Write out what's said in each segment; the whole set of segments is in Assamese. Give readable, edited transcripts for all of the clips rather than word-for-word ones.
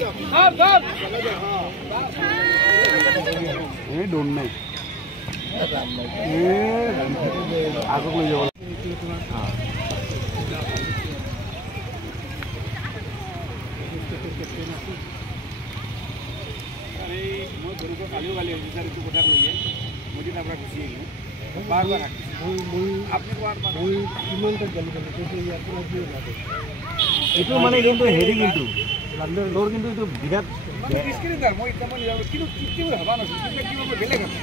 এই দৌৰ নাই আগক লৈ যাব মই গৰুক কালিও গালি হৈছে ছাৰ এইটো কথা লৈয়ে মই দিন আপোনাৰ গুচি আহিলোঁ বাৰ বাৰ আপুনি মই কিমানটা গালি গালি ইয়াৰ পৰা কি লাগে এইটো মানে কিন্তু হেৰি কিন্তু তোৰ কিন্তু এইটো বিৰাট স্ক্ৰিনাৰ মই এতিয়া মই কিন্তু কি ভাবা নাছিল কিন্তু কি মই বেলেগ আছে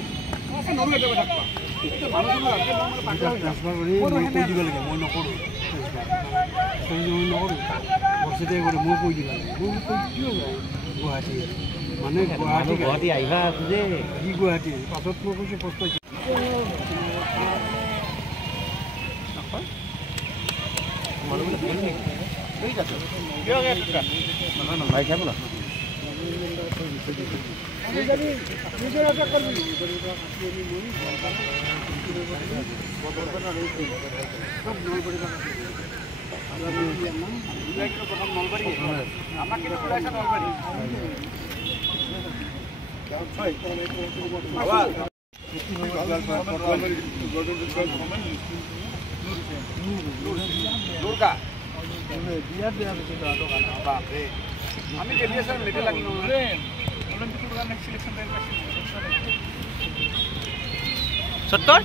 মই নৰো এটা কথা কোৱা এইটো মানুহজনৰ আছে মই পাগল ট্ৰান্সফাৰ কৰি মই কৈ দিব লাগে মই নকৰোঁ মই নকৰোঁ বছতে কৰি মই কৈ দিব লাগে মই কৈ কিয় গুৱাহাটী মানে গুৱাহাটী আহিবা আছে যে কি গুৱাহাটী পাছত মই কৈছোঁ প্ৰশ্ন দুর্গা বিয়ার দেওয়া হয়েছে বাপরে আমি ডেভিয়েশন মেডেল লাগলো অলিম্পিক নেক্সট সিলেকশন সত্তর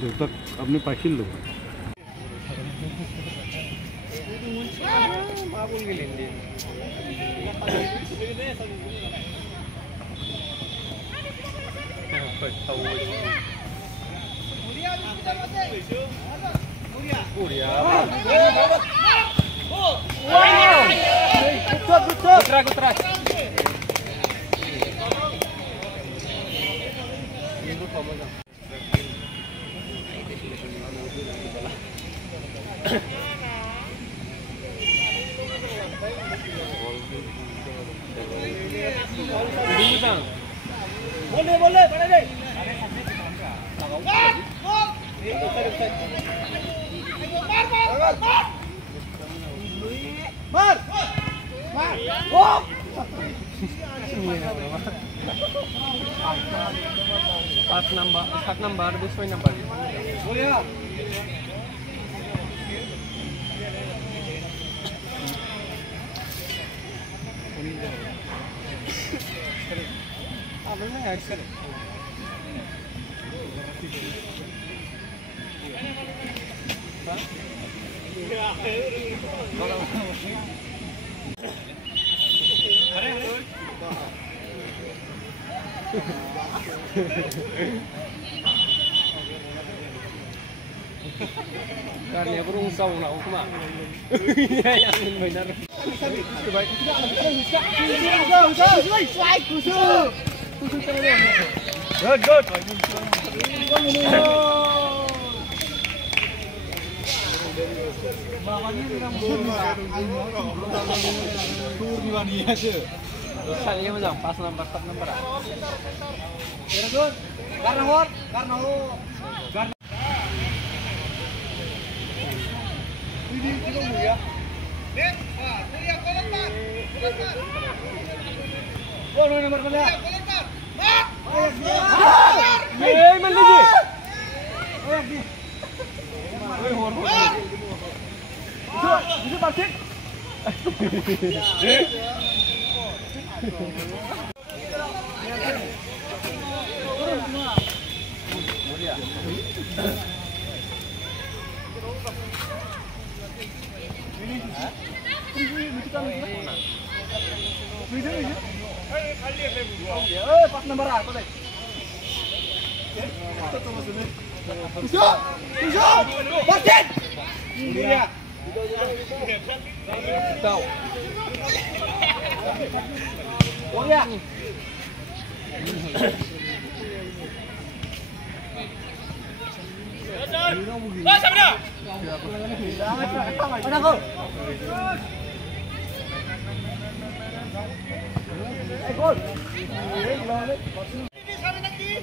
দেউতাক আপনি পাইছিল बोले बोले बड़े रे मार मार ओ 5 नंबर 7 नंबर 6 नंबर बोलिया आपने ऐड करें karena burung saung lah kuma iya yang benar baik good Saya macam pas nomor 4 nomor. Very good. Karena hot. Ini kita mau ya. Nih, wah, kuliah kolektor. Oh, nomor berapa? Kolektor. Mak. Eh, mana dia? Oh, dia. Oi, hor. Bisa balik. Pas nomor apa deh? Basket. Iya. Tahu. Oh ya. Oh, sama dah. Mana kau? Gol. Ini sama lagi.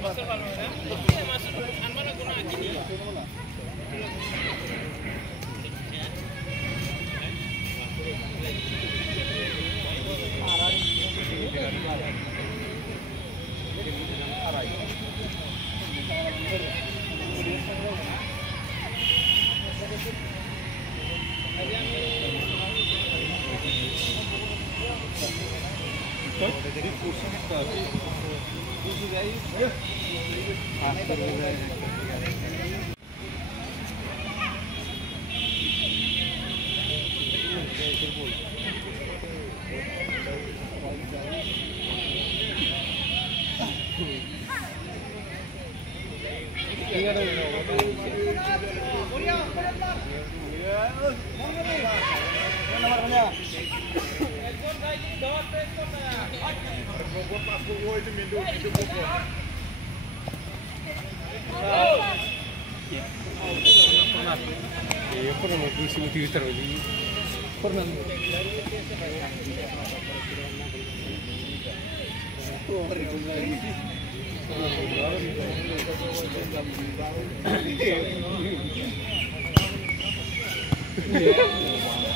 Jadi pusing tapi pusing aja.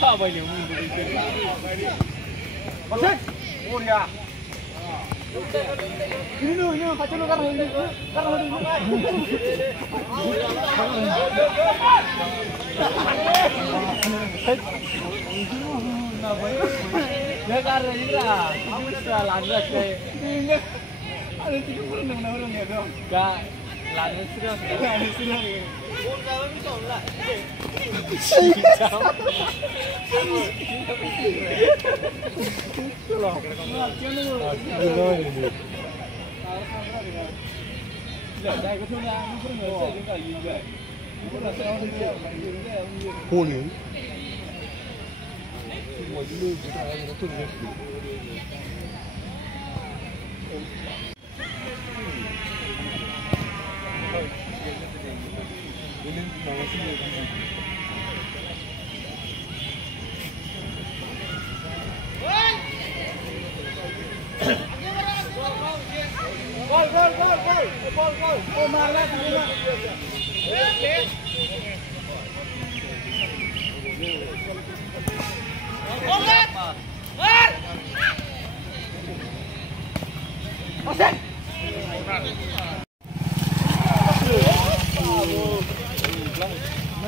Apa yang Pasek, oh ya. Ini kacau lu karena ini. Ya karena ini lah, kamu sudah landas kayak. Ada 36 orang ya dong. Gak, landas sudah. Landas sudah.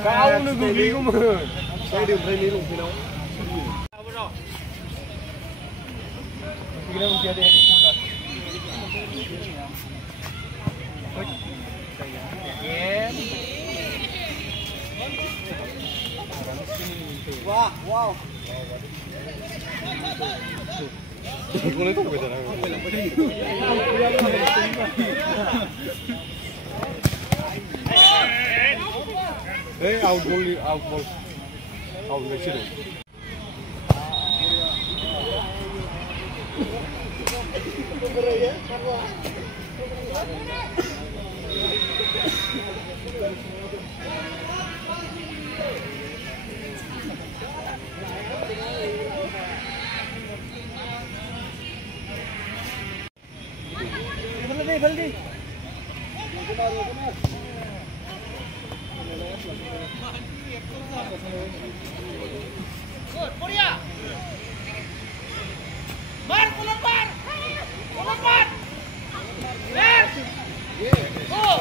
Kau nunggu bingung mah. Saya di berani lu pinau. Kita mesti ada di sini. Wah, wow. Boleh tu kita nak. Out ball. Out machine. जल्दी Mar, pulang Mar. Yes. Oh,